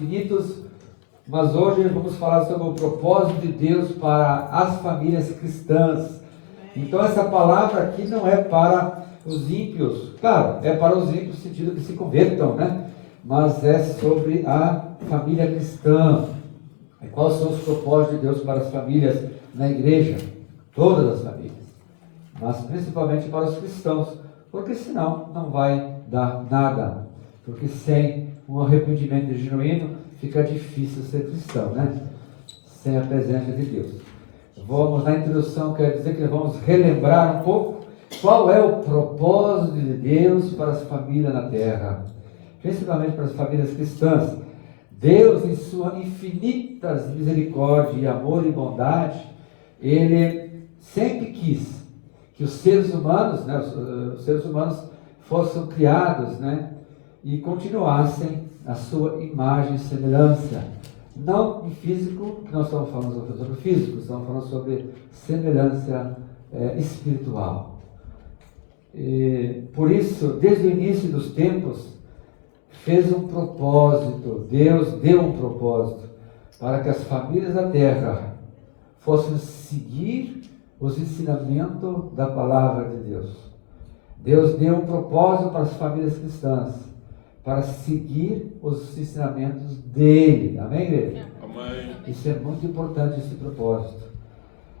infinitos, mas hoje vamos falar sobre o propósito de Deus para as famílias cristãs. Então essa palavra aqui não é para os ímpios, claro, é para os ímpios no sentido que se convertam, né? Mas é sobre a família cristã. E quais são os propósitos de Deus para as famílias na igreja? Todas as famílias, mas principalmente para os cristãos, porque senão não vai dar nada, porque sem um arrependimento genuíno fica difícil ser cristão, né? Sem a presença de Deus. Vamos, na introdução, quer dizer que vamos relembrar um pouco qual é o propósito de Deus para as famílias na terra, principalmente para as famílias cristãs. Deus, em sua infinita misericórdia, amor e bondade, Ele sempre quis que os seres humanos, né, os seres humanos fossem criados, né, e continuassem a sua imagem e semelhança. Não em físico, que nós estamos falando sobre físico, estamos falando sobre semelhança espiritual. E, por isso, desde o início dos tempos, fez um propósito, Deus deu um propósito para que as famílias da terra fossem seguir os ensinamentos da palavra de Deus. Deus deu um propósito para as famílias cristãs, para seguir os ensinamentos dele. Amém, igreja? Amém. Isso é muito importante, esse propósito.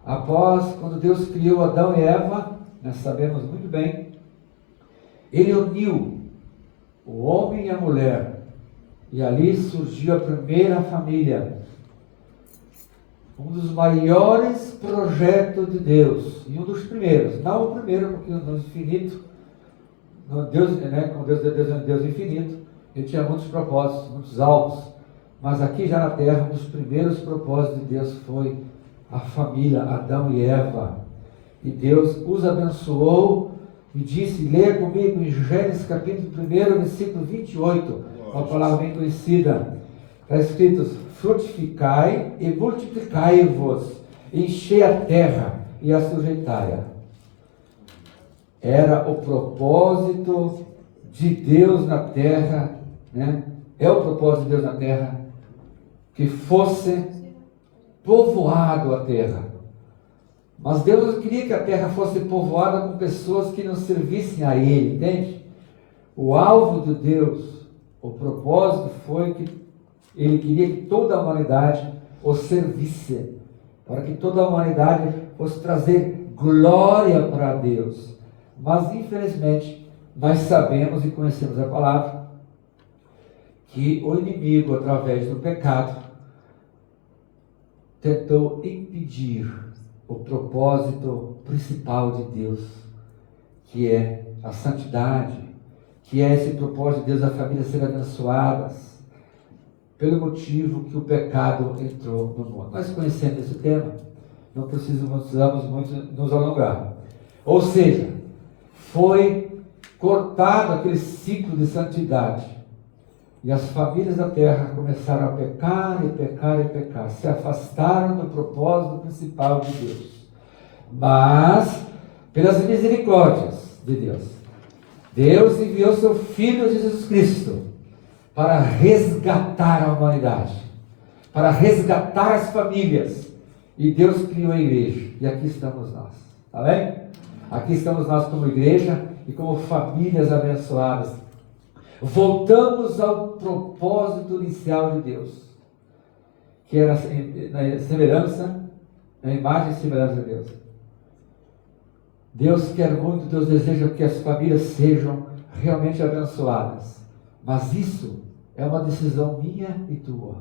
Após, quando Deus criou Adão e Eva, nós sabemos muito bem, Ele uniu o homem e a mulher, e ali surgiu a primeira família. Um dos maiores projetos de Deus, e um dos primeiros, não o primeiro, porque no infinito, Deus, né, como Deus é Deus infinito, Ele tinha muitos propósitos, muitos alvos, mas aqui já na terra, um dos primeiros propósitos de Deus foi a família, Adão e Eva, e Deus os abençoou, e disse, leia comigo em Gênesis capítulo 1, versículo 28, uma palavra bem conhecida, está escrito, frutificai e multiplicai-vos, enchei a terra e a sujeitai-a. Era o propósito de Deus na terra, né? É o propósito de Deus na terra, que fosse povoado a terra. Mas Deus não queria que a terra fosse povoada com pessoas que não servissem a Ele, entende? O alvo de Deus, o propósito foi que Ele queria que toda a humanidade o servisse, para que toda a humanidade fosse trazer glória para Deus. Mas infelizmente, nós sabemos e conhecemos a palavra, que o inimigo, através do pecado, tentou impedir o propósito principal de Deus, que é a santidade, que é esse propósito de Deus, a família ser abençoadas, pelo motivo que o pecado entrou no mundo. Nós conhecemos esse tema, não precisamos muito nos alongar. Ou seja, foi cortado aquele ciclo de santidade, e as famílias da terra começaram a pecar e pecar e pecar, se afastaram do propósito principal de Deus. Mas, pelas misericórdias de Deus, Deus enviou seu Filho Jesus Cristo para resgatar a humanidade, para resgatar as famílias, e Deus criou a igreja, e aqui estamos nós, tá bem? Aqui estamos nós como igreja e como famílias abençoadas. Voltamos ao propósito inicial de Deus, que era na semelhança, na imagem e semelhança de Deus. Deus quer muito, Deus deseja que as famílias sejam realmente abençoadas, mas isso é uma decisão minha e tua,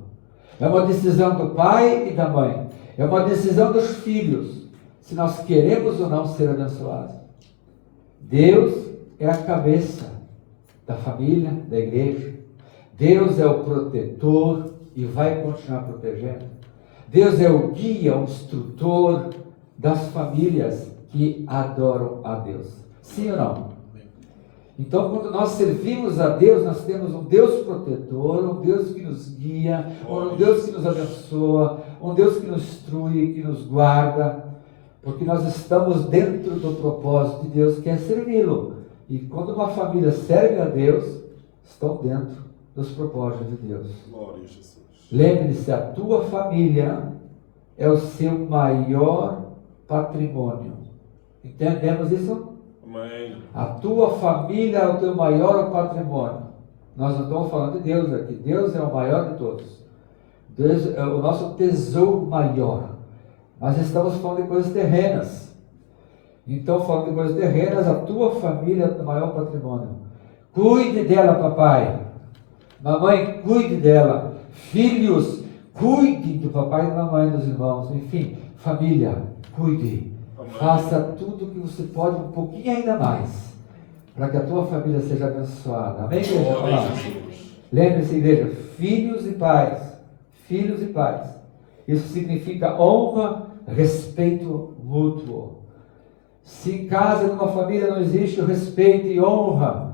é uma decisão do pai e da mãe, é uma decisão dos filhos, se nós queremos ou não ser abençoados. Deus é a cabeça da família, da igreja. Deus é o protetor e vai continuar protegendo. Deus é o guia, o instrutor das famílias que adoram a Deus. Sim ou não? Então, quando nós servimos a Deus, nós temos um Deus protetor, um Deus que nos guia, um Deus que nos abençoa, um Deus que nos instrui, que nos guarda, porque nós estamos dentro do propósito de Deus, que é servi-lo. E quando uma família serve a Deus, estão dentro dos propósitos de Deus. Glória a Jesus. Lembre-se, a tua família é o seu maior patrimônio. Entendemos isso? Amém. A tua família é o teu maior patrimônio. Nós não estamos falando de Deus aqui. Deus é o maior de todos. Deus é o nosso tesouro maior. Mas estamos falando de coisas terrenas. Então, falando de coisas terrenas, a tua família é o teu maior patrimônio. Cuide dela, papai. Mamãe, cuide dela. Filhos, cuide do papai e da mamãe, dos irmãos. Enfim, família, cuide. Amém. Faça tudo o que você pode, um pouquinho ainda mais, para que a tua família seja abençoada. Amém, igreja? Glória a Jesus. Lembre-se, igreja, filhos e pais. Filhos e pais. Isso significa honra, respeito mútuo. Se em casa, numa família, não existe o respeito e honra,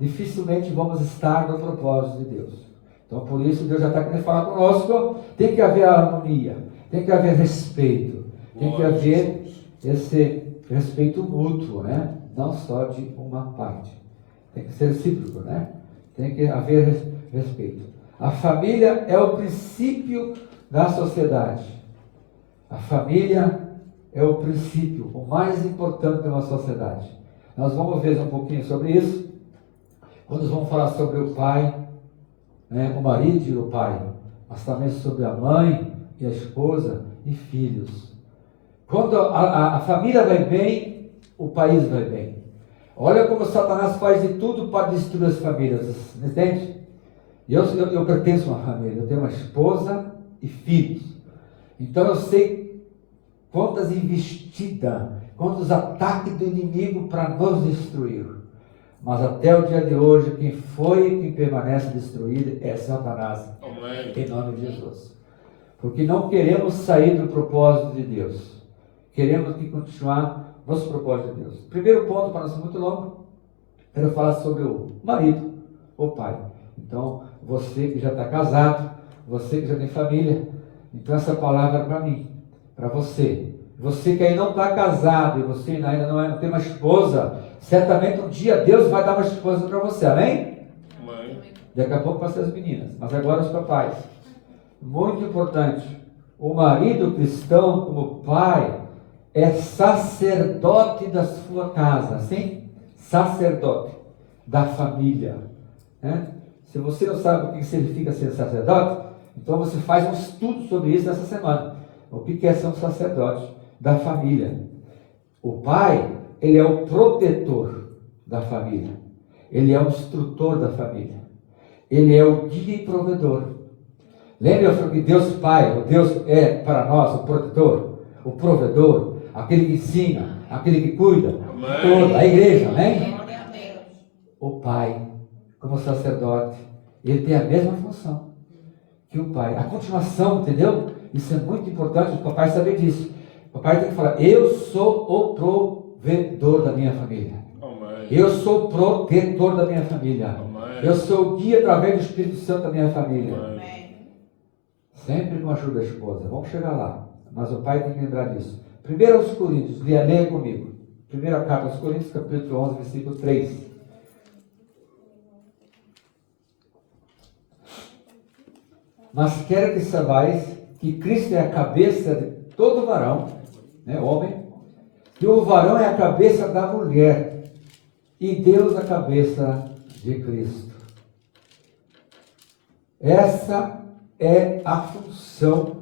dificilmente vamos estar no propósito de Deus. Então, por isso, Deus já está querendo falar conosco. Tem que haver harmonia, tem que haver respeito, tem que Glória a haver Jesus. esse respeito mútuo, né? Não só de uma parte. Tem que ser recíproco, né? Tem que haver respeito. A família é o princípio da sociedade. A família é o princípio, o mais importante de uma sociedade. Nós vamos ver um pouquinho sobre isso, quando vamos falar sobre o pai, né? O marido e o pai, mas também sobre a mãe e a esposa e filhos. Quando a família vai bem, o país vai bem. Olha como Satanás faz de tudo para destruir as famílias, entende? Eu pertenço a uma família, eu tenho uma esposa e filhos. Então eu sei quantas investidas, quantos ataques do inimigo para nos destruir. Mas até o dia de hoje, quem foi e quem permanece destruído é Satanás. Amém. Em nome de Jesus. Porque não queremos sair do propósito de Deus. Queremos que continuar nos propósitos de Deus. Primeiro ponto, para não ser muito longo, quero falar sobre o marido, o pai. Então, você que já está casado, você que já tem família, então essa palavra é para mim, para você. Você que aí não está casado e você ainda não tem uma esposa, certamente um dia Deus vai dar uma esposa para você, amém? Amém. Daqui a pouco para as meninas, mas agora os papais. Muito importante, o marido cristão como pai é sacerdote da sua casa, sim? Sacerdote da família, né? Se você não sabe o que significa ser sacerdote, então você faz um estudo sobre isso essa semana. O que é ser um sacerdote da família? O pai, ele é o protetor da família. Ele é o instrutor da família. Ele é o guia e provedor. Lembra que Deus Pai, o Deus é para nós o protetor, o provedor, aquele que ensina, aquele que cuida, toda a igreja, amém? O Pai, como sacerdote, ele tem a mesma função que o Pai. A continuação, entendeu? Isso é muito importante, o papai saber disso. O papai tem que falar, eu sou o provedor da minha família. Amém. Eu sou o protetor da minha família. Amém. Eu sou o guia através do Espírito Santo da minha família. Amém. Sempre com a ajuda da esposa. Vamos chegar lá. Mas o pai tem que lembrar disso. 1 aos Coríntios, leia comigo. Primeira carta aos Coríntios, capítulo 11, versículo 3. Mas quero que saibais que Cristo é a cabeça de todo varão, né, homem, e o varão é a cabeça da mulher, e Deus a cabeça de Cristo. Essa é a função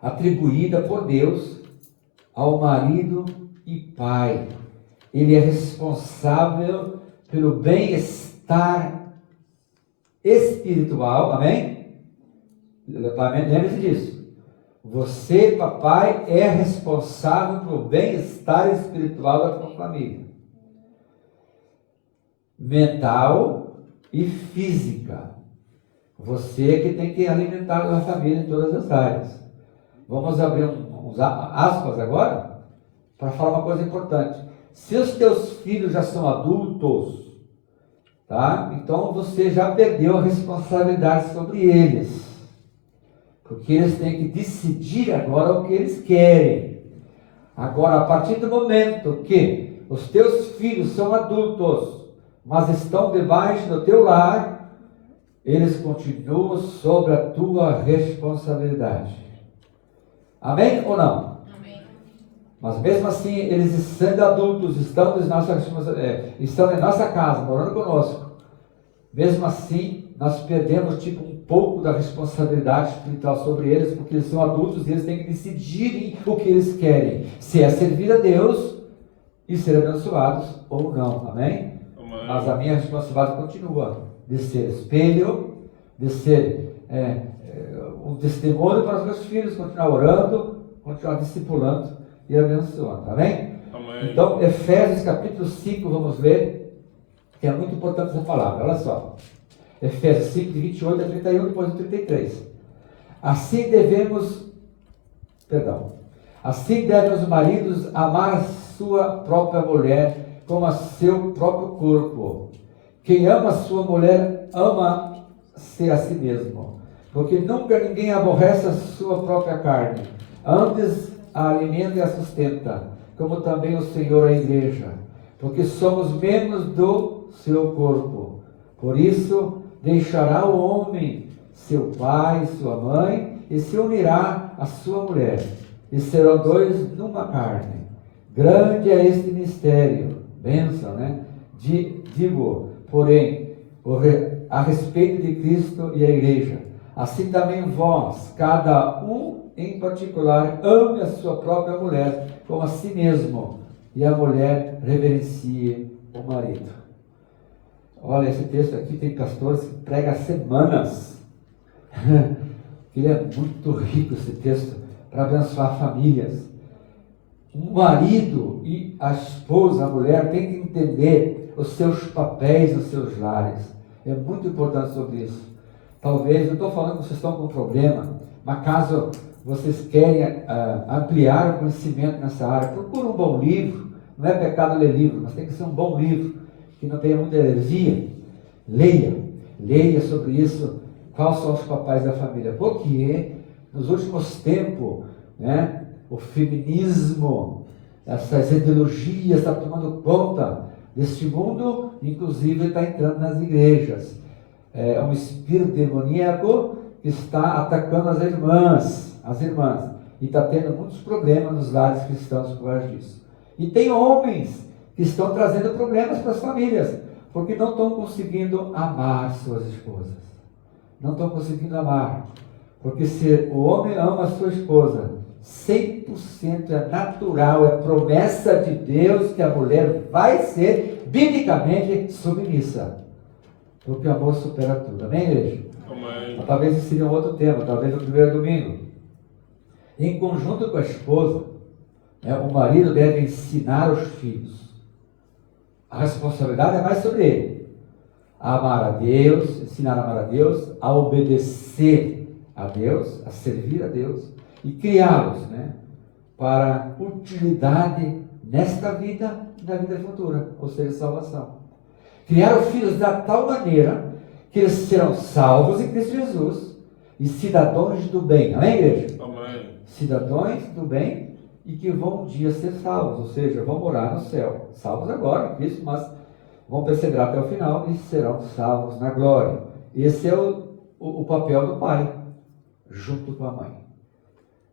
atribuída por Deus ao marido e pai. Ele é responsável pelo bem-estar espiritual, amém? Lembre-se disso. Você, papai, é responsável pelo bem-estar espiritual da sua família. Mental e física. Você é que tem que alimentar a família em todas as áreas. Vamos abrir uns aspas agora para falar uma coisa importante. Se os teus filhos já são adultos, tá? Então você já perdeu a responsabilidade sobre eles. Porque eles têm que decidir agora o que eles querem. Agora, a partir do momento que os teus filhos são adultos, mas estão debaixo do teu lar, eles continuam sob a tua responsabilidade. Amém ou não? Amém. Mas mesmo assim, eles sendo adultos, estão em nossa casa, morando conosco. Mesmo assim, nós perdemos um pouco da responsabilidade espiritual sobre eles, porque eles são adultos e eles têm que decidir o que eles querem. Se é servir a Deus e ser abençoados ou não. Amém? Amém. Mas a minha responsabilidade continua de ser espelho, de ser um testemunho para os meus filhos, continuar orando, continuar discipulando e abençoando. Amém? Amém. Então, Efésios capítulo 5, vamos ler, que é muito importante essa palavra. Olha só. Efésios 5, de 28 a 31, depois do 33. Assim devem os maridos amar a sua própria mulher como a seu próprio corpo. Quem ama a sua mulher, ama-se a si mesmo. Porque nunca ninguém aborrece a sua própria carne. Antes a alimenta e a sustenta, como também o Senhor a igreja. Porque somos membros do seu corpo. Por isso, deixará o homem seu pai e sua mãe, e se unirá à sua mulher, e serão dois numa carne. Grande é este mistério, bênção, né? Digo, porém, a respeito de Cristo e a igreja. Assim também vós, cada um em particular, ame a sua própria mulher como a si mesmo, e a mulher reverencie o marido. Olha, esse texto aqui tem pastores que pregam há semanas. Ele é muito rico, esse texto, para abençoar famílias. O marido e a esposa, a mulher, têm que entender os seus papéis nos seus lares. É muito importante sobre isso. Talvez, não estou falando que vocês estão com problema, mas caso vocês querem ampliar o conhecimento nessa área, procure um bom livro. Não é pecado ler livro, mas tem que ser um bom livro, que não tenha muita heresia. Leia sobre isso, quais são os papéis da família. Porque nos últimos tempos, né, o feminismo, essas ideologias estão tomando conta deste mundo, inclusive está entrando nas igrejas. É um espírito demoníaco que está atacando as irmãs, e está tendo muitos problemas nos lares cristãos por causa disso. E tem homens que estão trazendo problemas para as famílias, porque não estão conseguindo amar suas esposas. Não estão conseguindo amar. Porque se o homem ama a sua esposa, 100% é natural, é promessa de Deus que a mulher vai ser biblicamente submissa. Porque o amor supera tudo. Amém, igreja? Amém. Mas talvez esse seria um outro tema, talvez no primeiro domingo. Em conjunto com a esposa, o marido deve ensinar os filhos. A responsabilidade é mais sobre ele. A amar a Deus, ensinar a amar a Deus, a obedecer a Deus, a servir a Deus e criá-los, para utilidade nesta vida e na vida futura, ou seja, salvação. Criar os filhos da tal maneira que eles serão salvos em Cristo Jesus e cidadãos do bem. Amém, igreja? Amém. Cidadãos do bem e que vão um dia ser salvos, ou seja, vão morar no céu. Salvos agora em Cristo, mas vão perseverar até o final e serão salvos na glória. Esse é o papel do pai, junto com a mãe.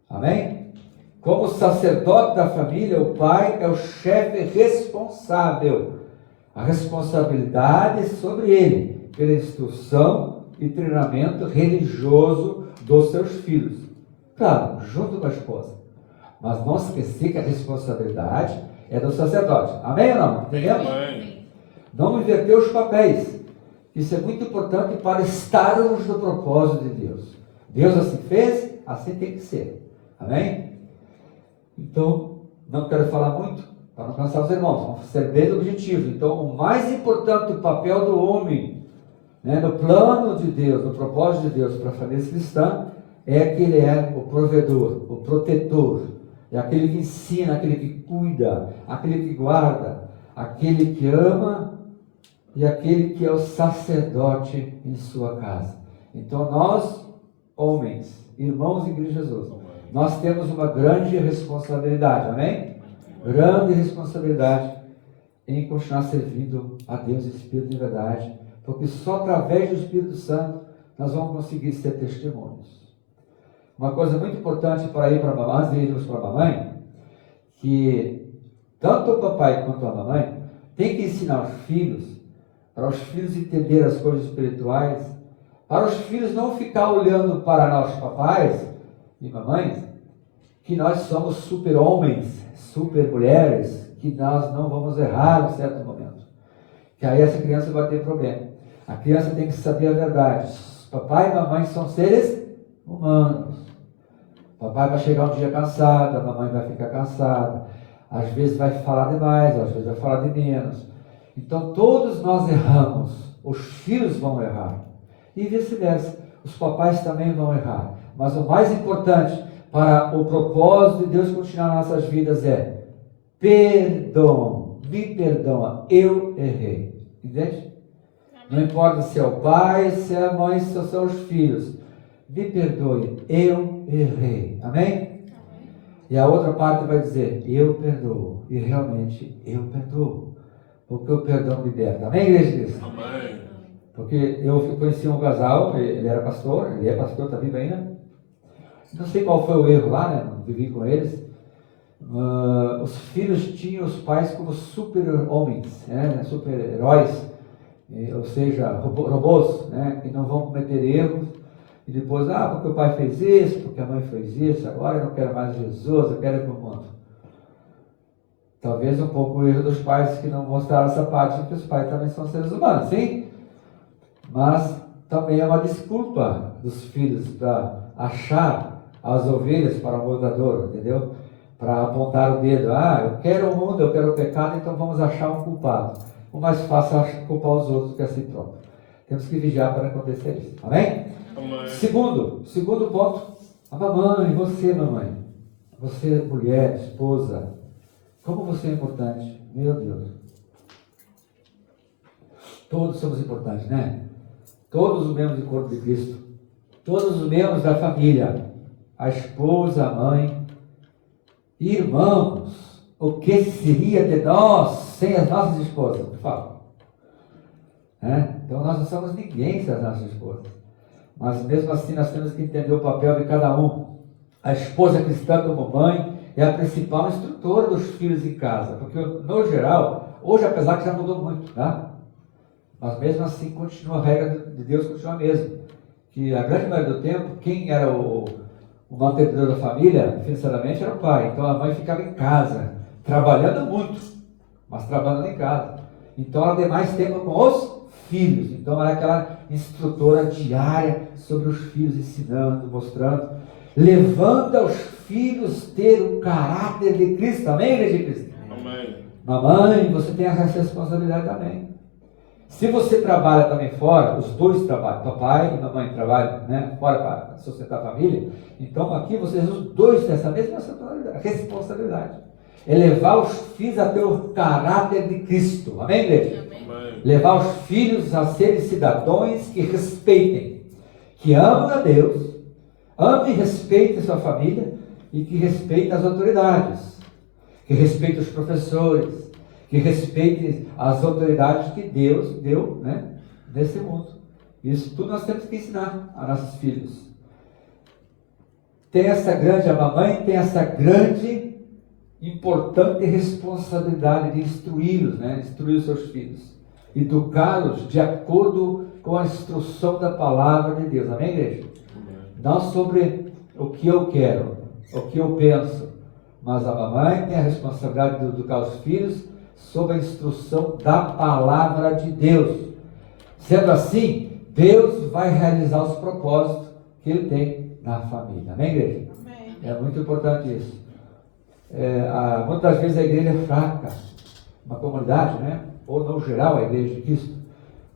Amém? Como sacerdote da família, o pai é o chefe responsável. A responsabilidade é sobre ele, pela instrução e treinamento religioso dos seus filhos. Claro, junto com a esposa. Mas não esquecer que a responsabilidade é do sacerdote. Amém ou não? Entendemos? Amém. Não inverter os papéis. Isso é muito importante para estarmos no propósito de Deus. Deus assim fez, assim tem que ser. Amém? Então, não quero falar muito, para não cansar os irmãos. Vamos ser bem objetivos. Então, o mais importante, o papel do homem, no plano de Deus, no propósito de Deus para a família cristã, é que ele é o provedor, o protetor. É aquele que ensina, aquele que cuida, aquele que guarda, aquele que ama e aquele que é o sacerdote em sua casa. Então nós, homens, irmãos em Cristo Jesus, nós temos uma grande responsabilidade, amém? Grande responsabilidade em continuar servindo a Deus, Espírito de verdade, Porque só através do Espírito Santo nós vamos conseguir ser testemunhos. Uma coisa muito importante para ir para a mamãe, antes de irmos para a mamãe, que tanto o papai quanto a mamãe tem que ensinar os filhos, para os filhos entenderem as coisas espirituais, para os filhos não ficar olhando para nós papais e mamães, que nós somos super homens, super mulheres, que nós não vamos errar em certo momento. Que aí essa criança vai ter problema. A criança tem que saber a verdade. Papai e mamãe são seres humanos. Papai vai chegar um dia cansado, a mamãe vai ficar cansada. Às vezes vai falar demais, às vezes vai falar de menos. Então todos nós erramos. Os filhos vão errar. E vice-versa. Os papais também vão errar. Mas o mais importante para o propósito de Deus continuar nas nossas vidas é perdão. Me perdoa. Eu errei. Entende? Não importa se é o pai, se é a mãe, se são os filhos. Me perdoe, eu errei. Amém? E a outra parte vai dizer, eu perdoo. E realmente, eu perdoo. Porque o perdão liberta. Amém, igreja? Amém. Porque eu conheci um casal, ele era pastor, ele é pastor, está vivo ainda. Não sei qual foi o erro lá, né? Não vivi com eles. Os filhos tinham os pais como super-homens, né? Super-heróis. Ou seja, robôs, né, que não vão cometer erros, e depois, porque o pai fez isso, porque a mãe fez isso, agora eu não quero mais Jesus, eu quero ir para o mundo. Talvez um pouco o erro dos pais que não mostraram essa parte, porque os pais também são seres humanos, sim? Mas também é uma desculpa dos filhos para achar as ovelhas para o morador, entendeu? Para apontar o dedo, eu quero o mundo, eu quero o pecado, então vamos achar um culpado. O mais fácil é culpar os outros que a si próprio. Temos que vigiar para acontecer isso. Amém? Amém. Segundo ponto, a mamãe, você mamãe, você mulher, esposa, como você é importante, meu Deus. Todos somos importantes, né? Todos os membros do corpo de Cristo, todos os membros da família, a esposa, a mãe, irmãos. O que seria de nós sem as nossas esposas? Por favor. Então nós não somos ninguém sem as nossas esposas. Mas mesmo assim nós temos que entender o papel de cada um. A esposa cristã como mãe é a principal instrutora dos filhos em casa. Porque no geral, hoje apesar que já mudou muito, tá? Mas mesmo assim continua a regra de Deus, continua a mesma. Que a grande maioria do tempo, quem era o mantenedor da família, financeiramente, era o pai. Então a mãe ficava em casa, trabalhando muito, mas trabalhando em casa. Então ela tem mais tempo com os filhos. Então ela é aquela instrutora diária sobre os filhos, ensinando, mostrando, levando aos filhos ter o caráter de Cristo. Amém, igreja de Cristo? Amém. Mamãe, você tem essa responsabilidade também. Se você trabalha também fora, os dois trabalham, papai e mamãe trabalham, né, fora para sustentar a família, então aqui vocês os dois têm essa mesma responsabilidade. É levar os filhos a ter o caráter de Cristo. Amém, igreja? Amém. Levar os filhos a serem cidadãos que respeitem, que amam a Deus, amem e respeitem sua família e que respeitem as autoridades, que respeitem os professores, que respeitem as autoridades que Deus deu, né, nesse mundo. Isso tudo nós temos que ensinar a nossos filhos. A mamãe tem essa grande importante responsabilidade de instruí-los, né? Instruir os seus filhos, educá-los de acordo com a instrução da palavra de Deus. Amém, igreja? Amém. Não sobre o que eu quero, o que eu penso, mas a mamãe tem a responsabilidade de educar os filhos sob a instrução da palavra de Deus. Sendo assim, Deus vai realizar os propósitos que Ele tem na família. Amém, igreja? Amém. É muito importante isso. Muitas vezes a igreja é fraca, uma comunidade, né? Ou no geral a igreja de Cristo,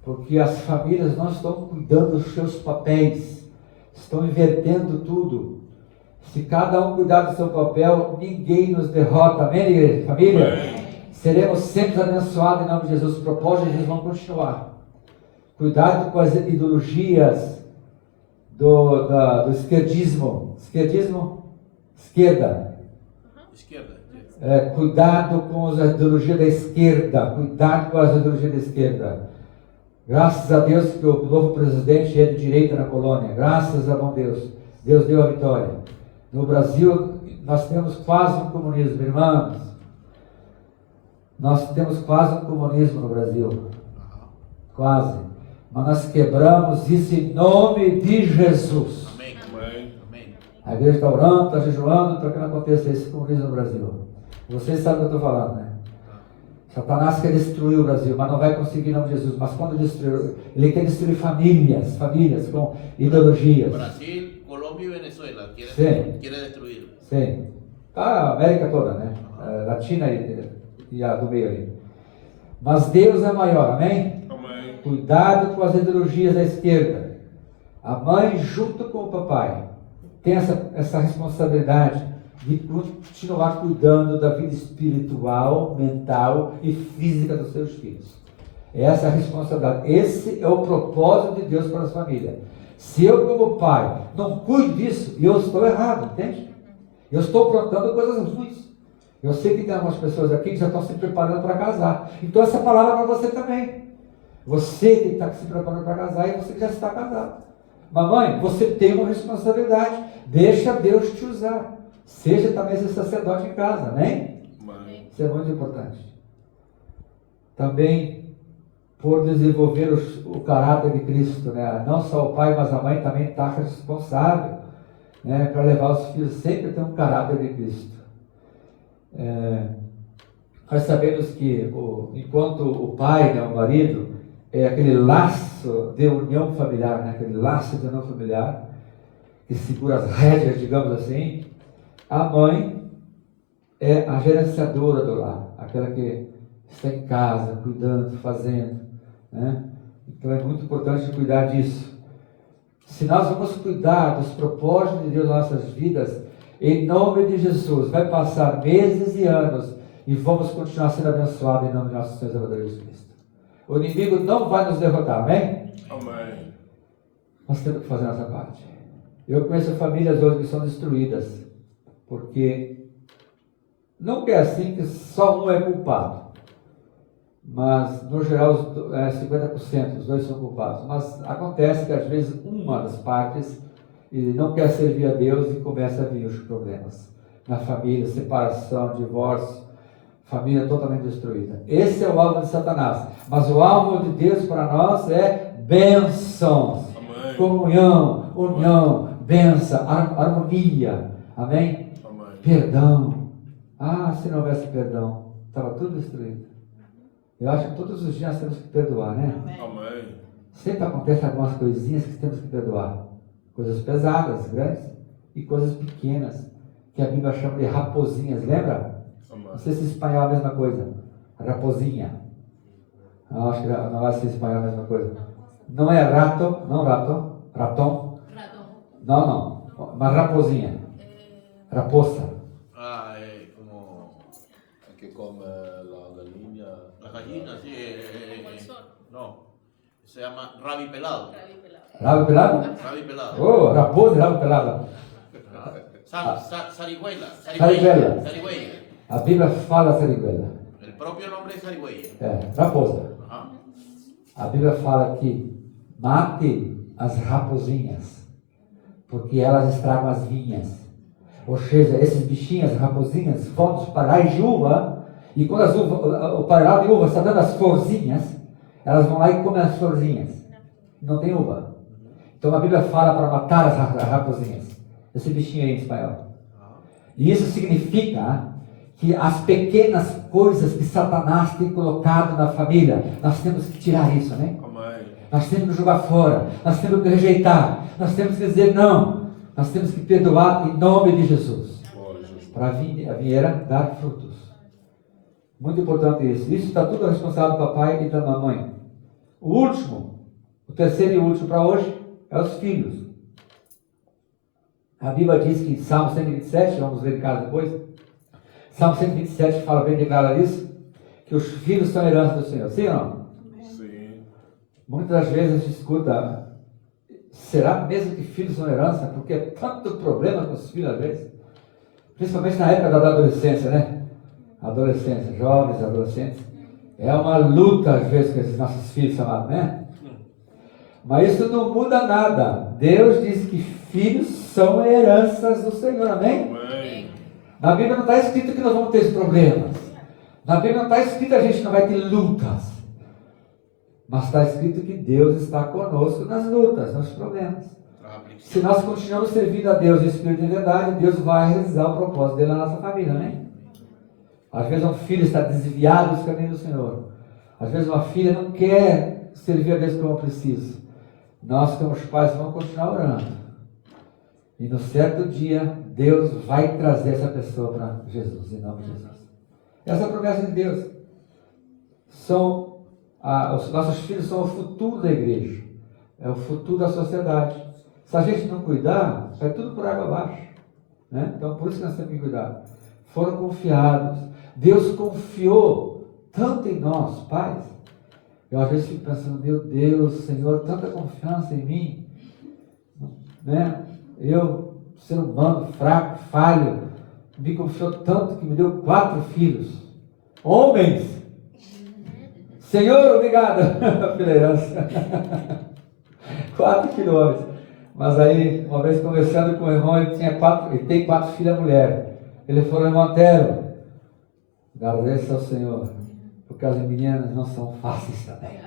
porque as famílias não estão cuidando dos seus papéis, estão invertendo tudo. Se cada um cuidar do seu papel, ninguém nos derrota. Amém, igreja? Família? Amém. Seremos sempre abençoados em nome de Jesus. Os propósitos de Jesus vão continuar. Cuidado com as ideologias do esquerdismo. Esquerdismo? Esquerda. Esquerda. Cuidado com as ideologias da esquerda. Cuidado com as ideologias da esquerda. Graças a Deus que o novo presidente é de direita na Polônia. Graças a bom Deus. Deus deu a vitória. No Brasil, nós temos quase um comunismo, irmãos. Nós temos quase um comunismo no Brasil. Quase. Mas nós quebramos isso em nome de Jesus. Amém. Amém. A igreja está orando, está jejuando para que não aconteça esse comunismo no Brasil. Vocês sabem o que eu estou falando, né? Satanás quer destruir o Brasil, mas não vai conseguir em nome de Jesus. Mas quando destruir, ele quer destruir famílias com ideologias. Brasil, Colômbia e Venezuela Sim. quiere destruir. Sim. A América toda, né? Latina e a do meio ali. Mas Deus é maior, amém? Amém. Cuidado com as ideologias da esquerda. A mãe, junto com o papai, tem essa responsabilidade de continuar cuidando da vida espiritual, mental e física dos seus filhos. Essa é a responsabilidade. Esse é o propósito de Deus para as famílias. Se eu, como pai, não cuido disso, eu estou errado, entende? Eu estou plantando coisas ruins. Eu sei que tem algumas pessoas aqui que já estão se preparando para casar. Então essa palavra é para você também. Você tem que estar se preparando para casar e você que já está casado. Mamãe, você tem uma responsabilidade. Deixa Deus te usar. Seja também esse sacerdote em casa, amém? Amém. Isso é muito importante. Também por desenvolver o caráter de Cristo, né? Não só o pai, mas a mãe também está responsável, né? Para levar os filhos sempre a ter um caráter de Cristo. Nós sabemos que enquanto o pai, né, o marido, é aquele laço de união familiar, né? Aquele laço de união familiar que segura as rédeas, digamos assim. A mãe é a gerenciadora do lar, aquela que está em casa, cuidando, fazendo, né? Então é muito importante cuidar disso. Se nós vamos cuidar dos propósitos de Deus nas nossas vidas, em nome de Jesus, vai passar meses e anos e vamos continuar sendo abençoados em nome de nosso Senhor e Salvador Jesus Cristo. O inimigo não vai nos derrotar, amém? Amém. Nós temos que fazer a nossa parte. Eu conheço famílias hoje que são destruídas, porque não é assim que só um é culpado, mas no geral 50%, os dois são culpados, mas acontece que às vezes uma das partes não quer servir a Deus e começa a vir os problemas na família, separação, divórcio, família totalmente destruída. Esse é o alvo de Satanás, mas o alvo de Deus para nós é bênçãos, Amém. comunhão, união, bênção, harmonia, amém? Perdão. Se não houvesse perdão, estava tudo destruído. Eu acho que todos os dias nós temos que perdoar, né? Amém. Sempre acontecem algumas coisinhas que temos que perdoar. Coisas pesadas, grandes, e coisas pequenas, que a Bíblia chama de raposinhas, lembra? Amém. Não sei se em espanhol é a mesma coisa. Raposinha. Não, acho que não vai ser em espanhol a mesma coisa. Não é rato, não rato, raton. Não, mas raposinha. Raposa. Como Que come la galinha. la gallina, sí. No, se llama rabi pelado. Rabo pelado? Rabi pelado. Oh, raposa e rabo pelado. Zarigüeya. Zarigüeya. Zarigüeya. A Bíblia fala zarigüeya. El propio nombre es zarigüeya. Raposa. Ajá. A Bíblia fala que mate as raposinhas, porque elas estragam as vinhas. Ou seja, esses bichinhos, as raposinhas, vão nos parais de uva, e quando o paral de uva está dando as florzinhas, elas vão lá e comem as florzinhas. Não tem uva. Então a Bíblia fala para matar as raposinhas. Esse bichinho aí em espanhol. E isso significa que as pequenas coisas que Satanás tem colocado na família, nós temos que tirar isso, né? Amém. Nós temos que jogar fora, nós temos que rejeitar, nós temos que dizer não, nós temos que perdoar em nome de Jesus, Glória a Jesus. para a vinheira dar frutos. Muito importante isso. Isso está tudo responsável do papai e da mamãe. O último, o terceiro e último para hoje, é os filhos. A Bíblia diz que em Salmo 127, vamos ver em casa depois, Salmo 127 fala bem de clara isso, que os filhos são herança do Senhor. Sim ou não? Sim. Muitas vezes a gente escuta, será mesmo que filhos são herança? Porque é tanto problema com os filhos às vezes. Principalmente na época da adolescência, né? Adolescência, jovens, adolescentes. É uma luta às vezes com esses nossos filhos amados, né? Mas isso não muda nada. Deus diz que filhos são heranças do Senhor, amém? Amém. Na Bíblia não está escrito que nós vamos ter problemas. Na Bíblia não está escrito que a gente não vai ter lutas. Mas está escrito que Deus está conosco nas lutas, nos problemas. Se nós continuamos servindo a Deus em espírito e verdade, Deus vai realizar o propósito dele na nossa família, amém? Às vezes um filho está desviado dos caminhos do Senhor. Às vezes uma filha não quer servir a Deus como precisa. Nós, como os pais, vamos continuar orando. E no certo dia, Deus vai trazer essa pessoa para Jesus, em nome de Jesus. Essa é a promessa de Deus. Os nossos filhos são o futuro da igreja. É o futuro da sociedade. Se a gente não cuidar, vai tudo por água abaixo. Né? Então, por isso que nós temos que cuidar. Foram confiados. Deus confiou tanto em nós, pais. Eu às vezes fico pensando, meu Deus, Senhor, tanta confiança em mim. Né? Eu, ser humano, fraco, falho, me confiou tanto que me deu 4 filhos. Homens! Senhor, obrigado pela herança. 4 filhos homens. Mas aí, uma vez conversando com o irmão, ele tem 4 filhas mulheres. Ele falou, irmão Antero, agradeça ao Senhor, porque as meninas não são fáceis também.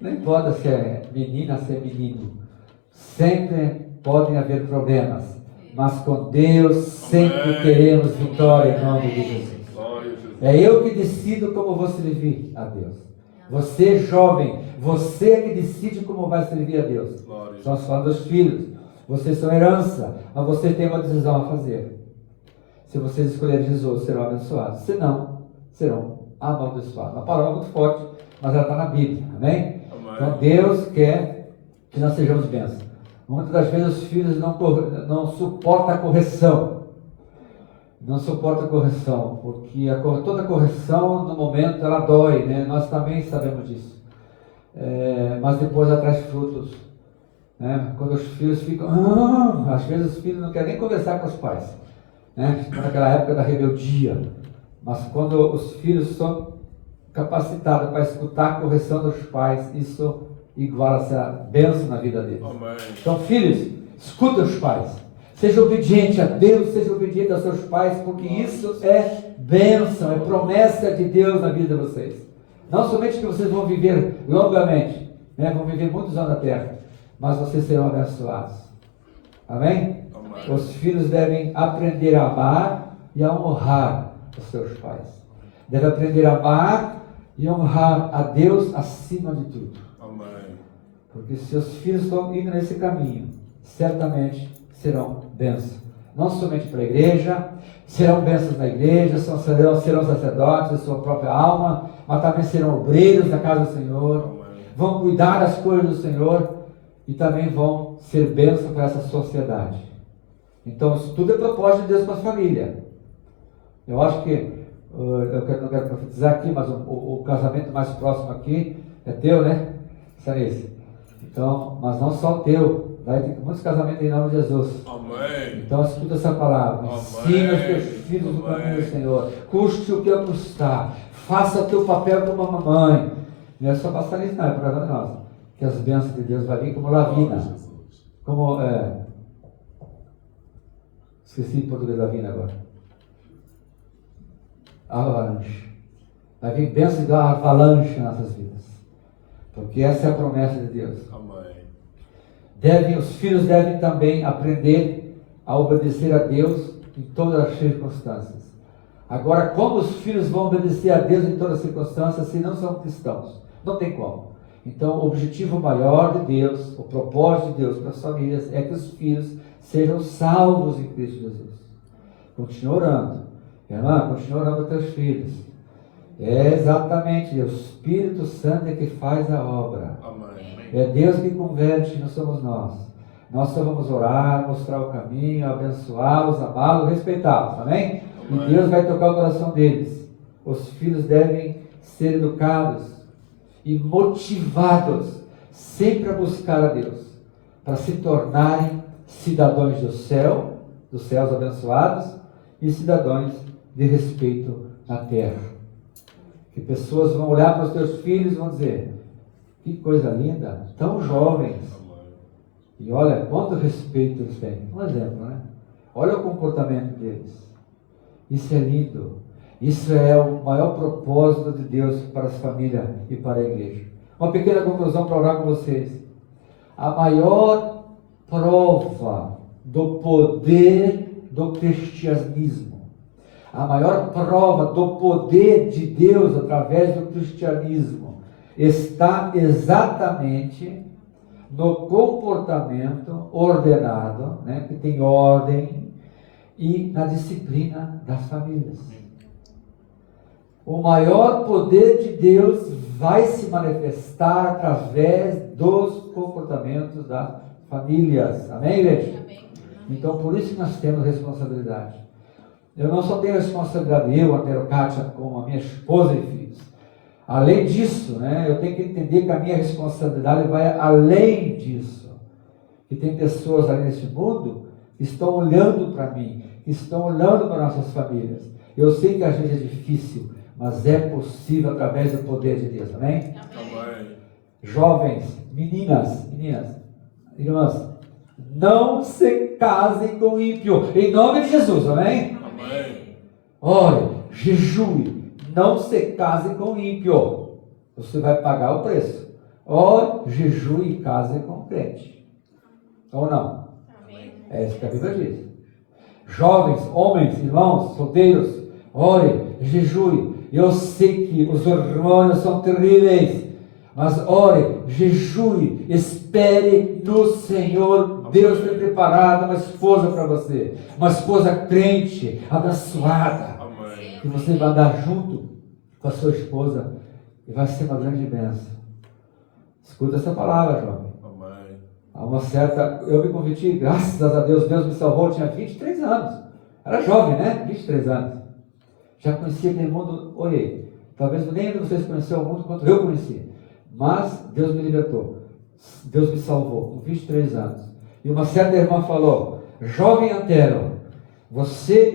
Não importa se é menina, se é menino. Sempre podem haver problemas. Mas com Deus sempre teremos vitória em nome de Jesus. É eu que decido como vou servir a Deus. Você, jovem, você é que decide como vai servir a Deus. Estamos falando dos filhos. Vocês são herança, mas você tem uma decisão a fazer. Se vocês escolherem Jesus, serão abençoados. Se não, serão amaldiçoados. Uma palavra muito forte, mas ela está na Bíblia. Amém? Então Deus quer que nós sejamos bênçãos. Muitas das vezes os filhos não suportam a correção. Não suporta a correção, porque toda correção, no momento, ela dói, né? Nós também sabemos disso. Mas depois ela traz frutos. Né? Quando os filhos ficam... às vezes os filhos não querem nem conversar com os pais. Né? Naquela época da rebeldia. Mas quando os filhos são capacitados para escutar a correção dos pais, isso iguala-se a bênção na vida deles. Amém. Então, filhos, escutem os pais. Seja obediente a Deus, seja obediente aos seus pais, porque isso é bênção, é promessa de Deus na vida de vocês. Não somente que vocês vão viver longamente, né? Vão viver muitos anos na terra, mas vocês serão abençoados. Amém? Amém. Os filhos devem aprender a amar e a honrar os seus pais. Devem aprender a amar e honrar a Deus acima de tudo. Amém. Porque se os filhos estão indo nesse caminho, certamente serão bênçãos, não somente para a igreja, serão bênçãos na igreja, serão sacerdotes da sua própria alma, mas também serão obreiros da casa do Senhor, vão cuidar das coisas do Senhor e também vão ser bênçãos para essa sociedade. Então, isso tudo é propósito de Deus para a família. Eu acho que, não quero profetizar aqui, mas o casamento mais próximo aqui é teu, né? Sabe? Então, mas não só o teu. Vai ter muitos casamentos em nome de Jesus. Amém. Então escuta essa palavra. Ensina os teus filhos no caminho do Senhor. Custe o que eu custar. Faça o teu papel como uma mamãe. Não é só passar isso, não. É para nós. Que as bênçãos de Deus vai vir como lavina. Como esqueci em português lavina agora. Avalanche. Vai vir bênçãos de uma avalanche nas nossas vidas. Porque essa é a promessa de Deus. Os filhos devem também aprender a obedecer a Deus em todas as circunstâncias. Agora, como os filhos vão obedecer a Deus em todas as circunstâncias se não são cristãos? Não tem como. Então, o objetivo maior de Deus, o propósito de Deus para as famílias é que os filhos sejam salvos em Cristo Jesus. Continua orando. Irmã, continua orando para os teus filhos. É exatamente, o Espírito Santo é que faz a obra. Amém. É Deus que converte, não somos nós. Nós só vamos orar, mostrar o caminho, abençoá-los, amá-los, respeitá-los. Amém? E Deus vai tocar o coração deles. Os filhos devem ser educados e motivados sempre a buscar a Deus, para se tornarem cidadãos do céu, dos céus abençoados, e cidadãos de respeito na terra. Que pessoas vão olhar para os teus filhos e vão dizer: Que coisa linda, tão jovens. E olha quanto respeito eles têm. Um exemplo, né? Olha o comportamento deles. Isso é lindo. Isso é o maior propósito de Deus para as famílias e para a igreja. Uma pequena conclusão para orar com vocês. A maior prova do poder do cristianismo, a maior prova do poder de Deus através do cristianismo está exatamente no comportamento ordenado, né, que tem ordem, e na disciplina das famílias. O maior poder de Deus vai se manifestar através dos comportamentos das famílias. Amém, igreja? Amém. Então, por isso que nós temos responsabilidade. Eu não só tenho responsabilidade, eu, Antero Kátia, como a minha esposa e filhos. Além disso, né, eu tenho que entender que a minha responsabilidade vai além disso. Que tem pessoas ali nesse mundo que estão olhando para mim, que estão olhando para nossas famílias. Eu sei que às vezes é difícil, mas é possível através do poder de Deus. Amém? Amém. Jovens, meninas, irmãs, não se casem com ímpio, em nome de Jesus, amém? Amém. Ore, jejue, não se case com ímpio, você vai pagar o preço. Ore, jejue e case com crente, ou não? Amém. É isso que a Bíblia diz. Jovens, homens, irmãos, solteiros, ore, jejue. Eu sei que os hormônios são terríveis, mas ore, jejue, espere no Senhor. Deus tem preparado uma esposa para você, uma esposa crente, abençoada, Amém. que você vai andar junto com a sua esposa e vai ser uma grande bênção. Escuta essa palavra, jovem. Amém. Há uma certa, eu me converti, graças a Deus, Deus me salvou, eu tinha 23 anos, era jovem, né? 23 anos. Já conhecia aquele mundo, olhei. Talvez nem de vocês conheceram o mundo quanto eu conhecia. Mas Deus me libertou. Deus me salvou com 23 anos. E uma certa irmã falou: jovem Antero, eu sei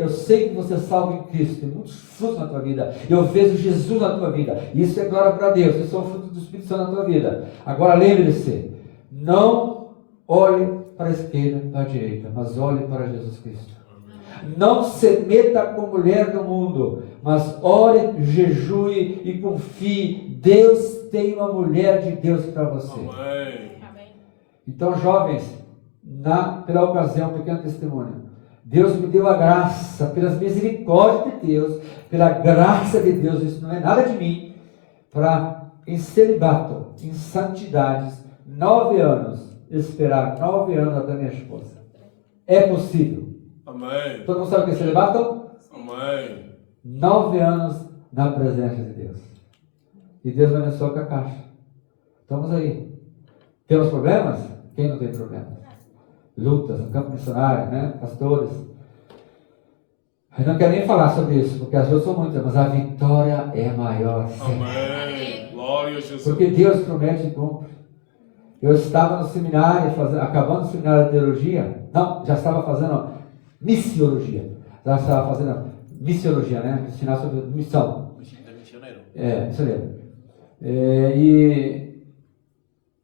que você é salvo em Cristo, tem muitos frutos na tua vida. Eu vejo Jesus na tua vida. Isso é glória para Deus. Isso é o fruto do Espírito Santo na tua vida. Agora lembre-se, não olhe para a esquerda, para a direita, mas olhe para Jesus Cristo. Não se meta com mulher do mundo, mas ore, jejue e confie. Deus tem uma mulher de Deus para você. Amém. Amém. Então, jovens, pela ocasião, um pequeno testemunho. Deus me deu a graça, pelas misericórdias de Deus, pela graça de Deus, isso não é nada de mim, para em celibato, em santidades, 9 anos, esperar 9 anos até minha esposa. É possível. Amém. Todo mundo sabe o que é celibato? Amém. 9 anos na presença de Deus. E Deus me abençoou com a caixa. Estamos aí. Temos problemas? Quem não tem problemas? Lutas no campo missionário, né? Pastores. Eu não quero nem falar sobre isso, porque as lutas são muitas, mas a vitória é maior. Sempre. Amém. Glória a Jesus. Porque Deus promete e cumpre. Eu estava no seminário, acabando o seminário de teologia. Não, já estava fazendo missiologia. Já estava fazendo missiologia, né? Ensinar sobre missão. Missioneiro. Missioneiro. E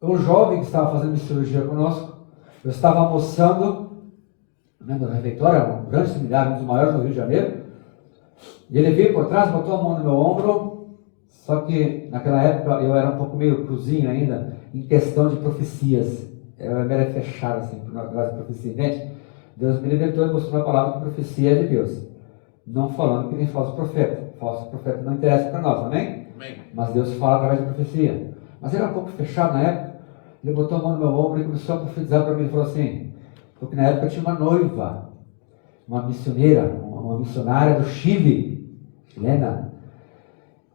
um jovem que estava fazendo missiologia conosco, eu estava almoçando, né, no refeitório, um grande seminário, um dos maiores do Rio de Janeiro, e ele veio por trás, botou a mão no meu ombro, só que naquela época eu era um pouco meio cruzinho ainda, em questão de profecias. Eu era fechado assim, por nós de profecia, entende? Deus me libertou e mostrou a palavra que profecia é de Deus. Não falando que nem falso profeta. Falso profeta não interessa para nós, amém? Amém. Mas Deus fala através de profecia. Mas ele era um pouco fechado na época. Ele botou a mão no meu ombro e começou a profetizar para mim. Ele falou assim, porque na época tinha uma noiva, uma missioneira, uma missionária do Chile, chilena.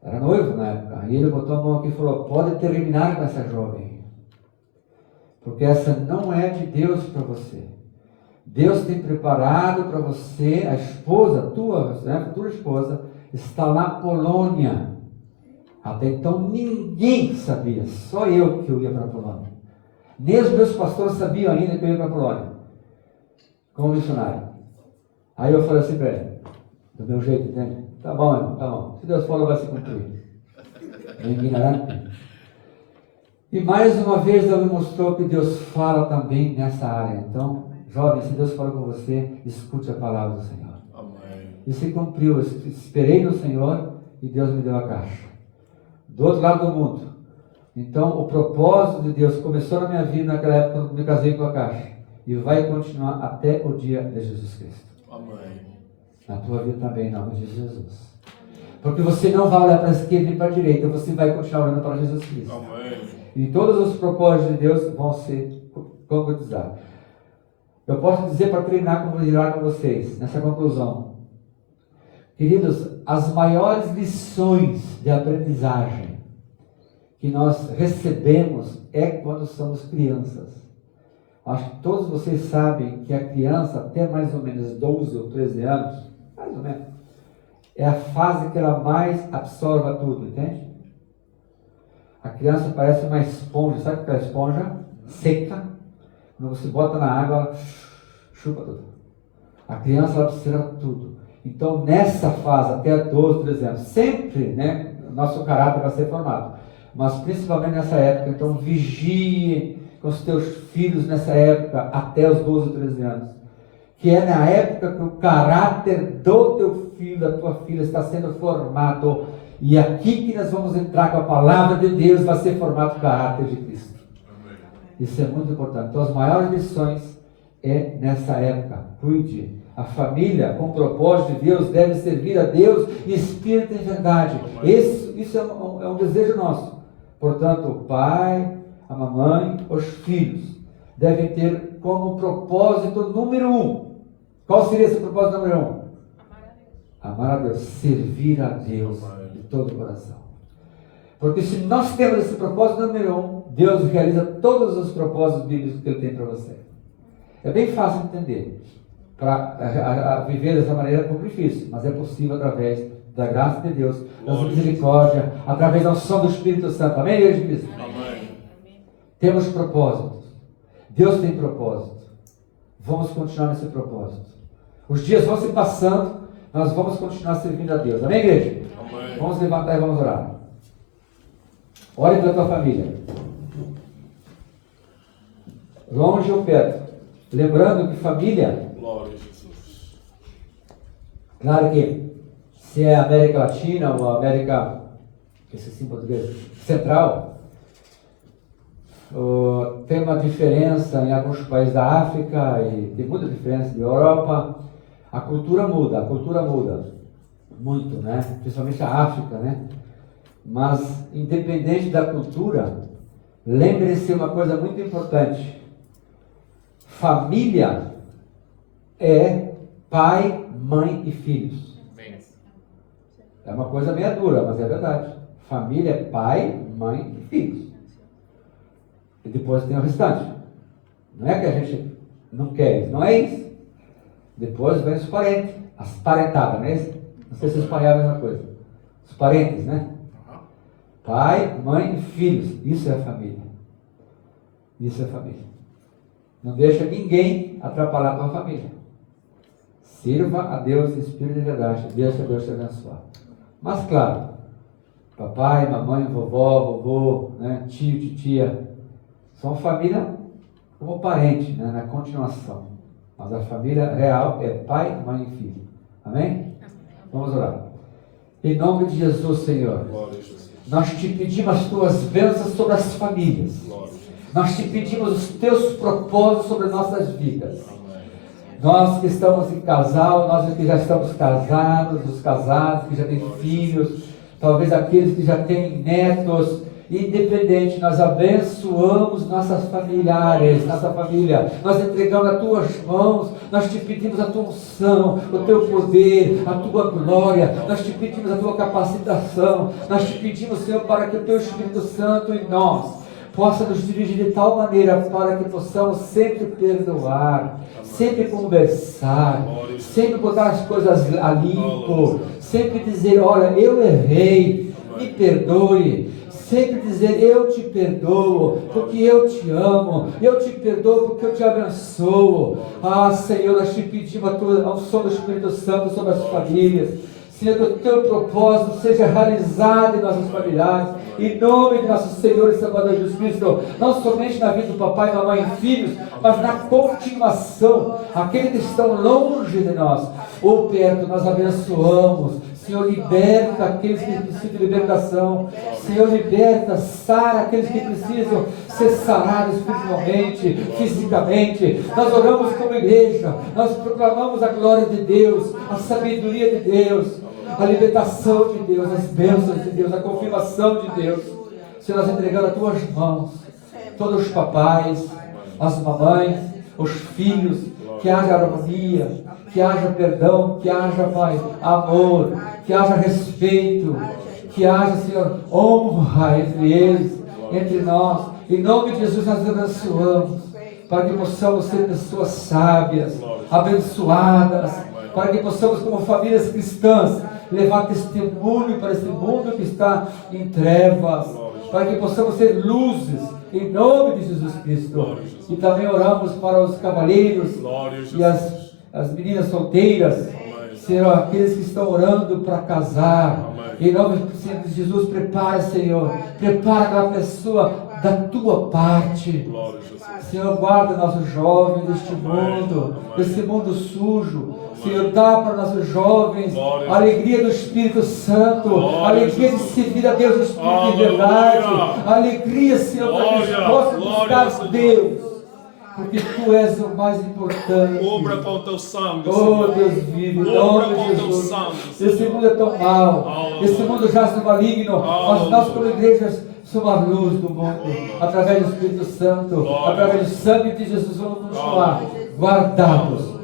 Era noiva na época. E ele botou a mão aqui e falou, pode terminar com essa jovem. Porque essa não é de Deus para você. Deus tem preparado para você, a esposa, tua, né, futura esposa, está na Polônia. Até então ninguém sabia, só eu que eu ia para a Polônia. Nem os meus pastores sabiam ainda que eu ia para a Polônia, como missionário. Aí eu falei assim para ele, do meu jeito, entende? Tá bom, irmão, tá bom. Se Deus falou, vai se cumprir. É ignorante. E mais uma vez ela me mostrou que Deus fala também nessa área. Então, jovem, se Deus fala com você, escute a palavra do Senhor. Amém. E se cumpriu, eu esperei no Senhor e Deus me deu a caixa. Do outro lado do mundo. Então, o propósito de Deus começou na minha vida naquela época quando me casei com a caixa. E vai continuar até o dia de Jesus Cristo. Amém. Na tua vida também, em nome de Jesus. Porque você não vai olhar para a esquerda nem para a direita, você vai continuar olhando para Jesus Cristo. Amém. E todos os propósitos de Deus vão ser concretizados. Eu posso dizer para terminar com vocês, nessa conclusão. Queridos, as maiores lições de aprendizagem que nós recebemos é quando somos crianças. Acho que todos vocês sabem que a criança, até mais ou menos 12 ou 13 anos, mais ou menos, é a fase que ela mais absorve tudo, entende? A criança parece uma esponja, sabe aquela esponja seca? Quando você bota na água, ela chupa tudo. A criança, ela observa tudo. Então, nessa fase, até 12, 13 anos, sempre, né, nosso caráter vai ser formado. Mas, principalmente nessa época, então, vigie com os teus filhos nessa época, até os 12, 13 anos. Que é na época que o caráter do teu filho, da tua filha, está sendo formado. E aqui que nós vamos entrar com a palavra de Deus, vai ser formado o caráter de Cristo. Amém. Isso é muito importante. Então, as maiores lições é nessa época. Cuide. A família, com o propósito de Deus, deve servir a Deus e espírito em verdade. Isso é um desejo nosso. Portanto, o pai, a mamãe, os filhos devem ter como propósito número 1. Qual seria esse propósito número 1? Amar a Deus. Servir a Deus de todo o coração. Porque se nós temos esse propósito número 1, Deus realiza todos os propósitos bíblicos que Ele tem para você. É bem fácil de entender. Para viver dessa maneira é um pouco difícil, mas é possível através da graça de Deus, da sua misericórdia, através da unção do Espírito Santo. Amém, igreja de Cristo? Amém. Temos propósitos. Deus tem propósito. Vamos continuar nesse propósito. Os dias vão se passando, nós vamos continuar servindo a Deus. Amém, igreja? Amém. Vamos levantar e vamos orar. Ore pela tua família. Longe ou perto. Lembrando que família... Glória a Jesus. Claro que se é América Latina ou América, esqueci em português, Central, tem uma diferença em alguns países da África e tem muita diferença na Europa. A cultura muda muito, né? Principalmente a África, né? Mas independente da cultura, lembre-se uma coisa muito importante: família é pai, mãe e filhos. É uma coisa meio dura, mas é verdade. Família é pai, mãe e filhos. E depois tem o restante. Não é que a gente não quer isso, não é isso. Depois vem os parentes, as parentadas, não é isso? Não sei se os pais é a mesma coisa. Os parentes, né? Pai, mãe e filhos. Isso é a família. Isso é a família. Não deixa ninguém atrapalhar a tua família. Sirva a Deus em espírito de verdade. Deixa Deus te abençoar. Mas claro, papai, mamãe, vovó, vovô, né, tio, titia, são família como parente, né, na continuação. Mas a família real é pai, mãe e filho. Amém? Vamos orar. Em nome de Jesus, Senhor, Glória a Jesus. nós te pedimos as tuas bênçãos sobre as famílias. Glória a Jesus. Nós te pedimos os teus propósitos sobre nossas vidas. Amém. Nós que estamos em casal, nós que já estamos casados, os casados que já têm filhos, talvez aqueles que já têm netos, independente, nós abençoamos nossas familiares, nossa família, nós entregamos nas tuas mãos, nós te pedimos a tua unção, o teu poder, a tua glória, nós te pedimos a tua capacitação, nós te pedimos, Senhor, para que o teu Espírito Santo em nós possa nos dirigir de tal maneira para que possamos sempre perdoar, sempre conversar, sempre botar as coisas a limpo, sempre dizer, olha, eu errei, me perdoe. Sempre dizer, eu te perdoo, porque eu te amo, eu te perdoo porque eu te abençoo. Ah, Senhor, nós te pedimos a unção do Espírito Santo sobre as famílias. Senhor, que o teu propósito seja realizado em nossos familiares, em nome de nosso Senhor e Salvador Jesus Cristo, não somente na vida do papai, mamãe e filhos, mas na continuação, aqueles que estão longe de nós, ou perto, nós abençoamos. Senhor, liberta aqueles que precisam de libertação. Senhor, liberta, sara aqueles que precisam ser sarados espiritualmente, fisicamente. Nós oramos como igreja, nós proclamamos a glória de Deus, a sabedoria de Deus, a libertação de Deus, as bênçãos de Deus, a confirmação de Deus. Senhor, nós entregamos as tuas mãos, todos os papais, as mamães, os filhos, que haja harmonia, que haja perdão, que haja, Pai, amor, que haja respeito, que haja, Senhor, honra entre eles, entre nós. Em nome de Jesus nós abençoamos, para que possamos ser pessoas sábias, abençoadas, para que possamos, como famílias cristãs, levar testemunho para esse mundo que está em trevas, para que possamos ser luzes, em nome de Jesus Cristo. E também oramos para os cavalheiros e as meninas solteiras, Senhor, aqueles que estão orando para casar, em nome de Jesus, prepara, Senhor, prepara aquela pessoa da tua parte. Senhor, guarda nossos jovens deste mundo, desse mundo sujo. Senhor, dá para nossos jovens a alegria do Espírito Santo, a alegria de servir a Deus, o Espírito de verdade, a alegria, Senhor, para que eles possam buscar Deus, porque Tu és o mais importante. Obra com o teu sangue, Oh, Deus vive, em nome de Jesus. Esse mundo é tão mau, esse mundo jaz no maligno, mas nós, como igrejas, somos a luz do mundo, através do Espírito Santo, através do sangue de Jesus, vamos continuar guardados